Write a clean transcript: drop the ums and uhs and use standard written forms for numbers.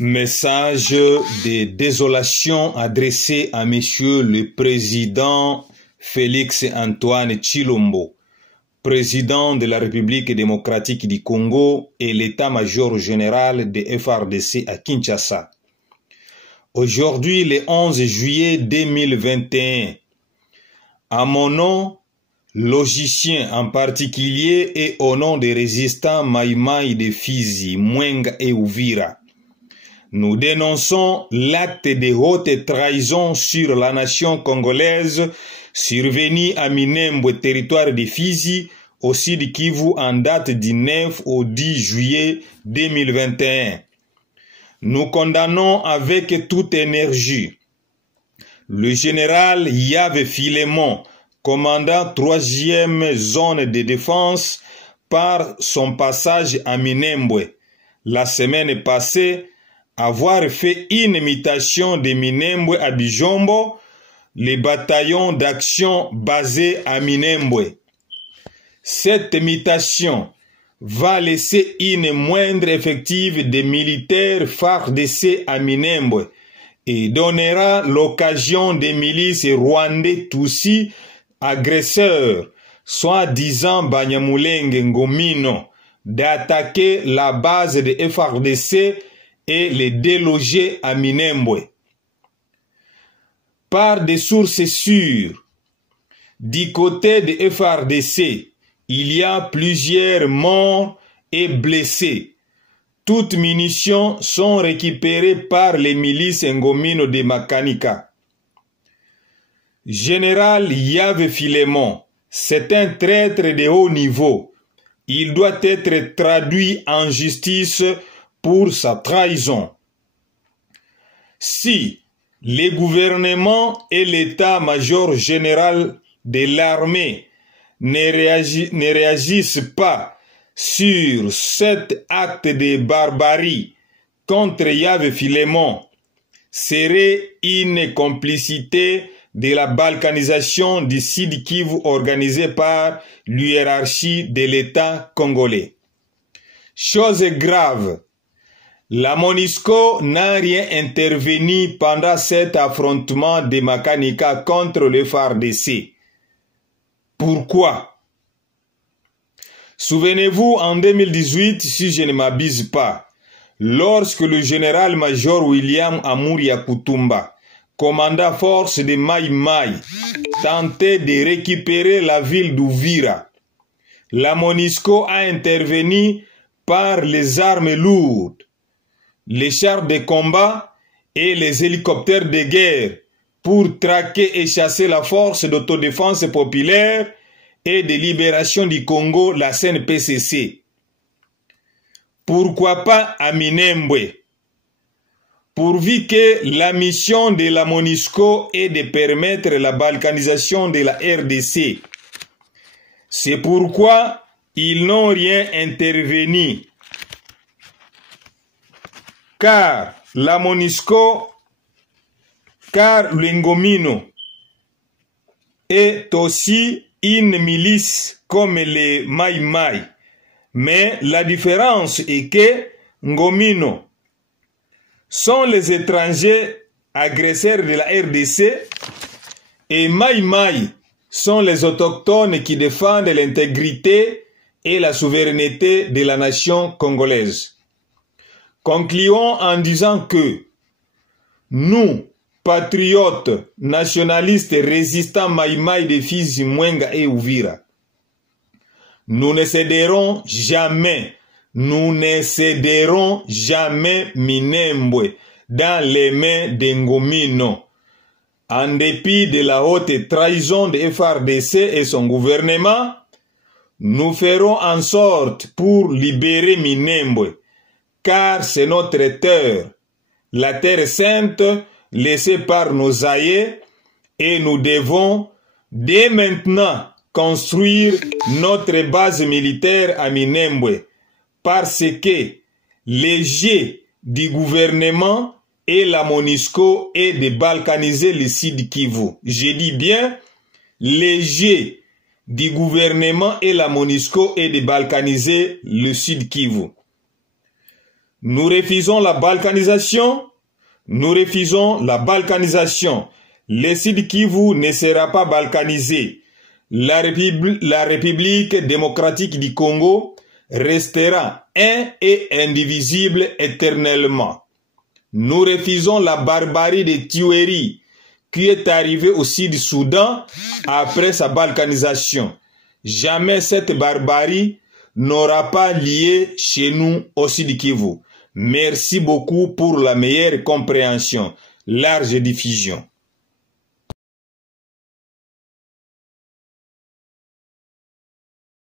Message de désolation adressé à Monsieur le Président Félix Antoine Tshilombo, Président de la République démocratique du Congo et l'état-major général de FARDC à Kinshasa. Aujourd'hui, le 11 juillet 2021, à mon nom, logicien en particulier et au nom des résistants Maïmaï de Fizi, Mwenga et Uvira, nous dénonçons l'acte de haute trahison sur la nation congolaise survenu à Minembwe, territoire de Fizi, au sud Kivu en date du 9 au 10 juillet 2021. Nous condamnons avec toute énergie le général Yave Filemon, commandant 3e zone de défense, par son passage à Minembwe la semaine passée, avoir fait une imitation de Minembwe à Bijombo, les bataillons d'action basés à Minembwe. Cette imitation va laisser une moindre effective de militaires FARDC à Minembwe et donnera l'occasion des milices rwandais Tutsi agresseurs, soi-disant Banyamulenge Ngomino, d'attaquer la base de FARDC et les déloger à Minembwe. Par des sources sûres, du côté de FARDC, il y a plusieurs morts et blessés. Toutes munitions sont récupérées par les milices Ngomino de Makanika. Général Yave Filemon, c'est un traître de haut niveau. Il doit être traduit en justice pour sa trahison. Si les gouvernements et l'état-major général de l'armée ne réagissent pas sur cet acte de barbarie contre Yave Filemon, serait une complicité de la balkanisation du Sud Kivu organisée par l'hiérarchie de l'État congolais. Chose grave, la MONUSCO n'a rien intervenu pendant cet affrontement de Makanika contre le FARDC. Pourquoi? Souvenez-vous, en 2018, si je ne m'abuse pas, lorsque le général-major William Amouri Yakutumba, commandant force de Maïmaï, tentait de récupérer la ville d'Uvira, la MONUSCO a intervenu par les armes lourdes, les chars de combat et les hélicoptères de guerre pour traquer et chasser la force d'autodéfense populaire et de libération du Congo, la CNPCC. Pourquoi pas à Minembwe? Pourvu que la mission de la MONUSCO est de permettre la balkanisation de la RDC. C'est pourquoi ils n'ont rien intervenu. Car la MONUSCO, car le Ngomino est aussi une milice comme les Maïmaï. Mais la différence est que Ngomino sont les étrangers agresseurs de la RDC et Maïmaï sont les autochtones qui défendent l'intégrité et la souveraineté de la nation congolaise. Concluons en disant que nous, patriotes, nationalistes, résistants Maïmaï de Fizi, Mwenga et Uvira, nous ne céderons jamais Minembwe dans les mains d'Ngomino. En dépit de la haute trahison de FARDC et son gouvernement, nous ferons en sorte pour libérer Minembwe, car c'est notre terre, la terre sainte laissée par nos aïeux, et nous devons dès maintenant construire notre base militaire à Minembwe, parce que les jets du gouvernement et la MONUSCO est de balkaniser le Sud Kivu. Je dis bien, les jets du gouvernement et la MONUSCO est de balkaniser le Sud Kivu. Nous refusons la balkanisation. Nous refusons la balkanisation. Le Sud Kivu ne sera pas balkanisé. La République démocratique du Congo restera un et indivisible éternellement. Nous refusons la barbarie des tueries qui est arrivée au Sud-Soudan après sa balkanisation. Jamais cette barbarie n'aura pas lieu chez nous au Sud Kivu. Merci beaucoup pour la meilleure compréhension, large diffusion.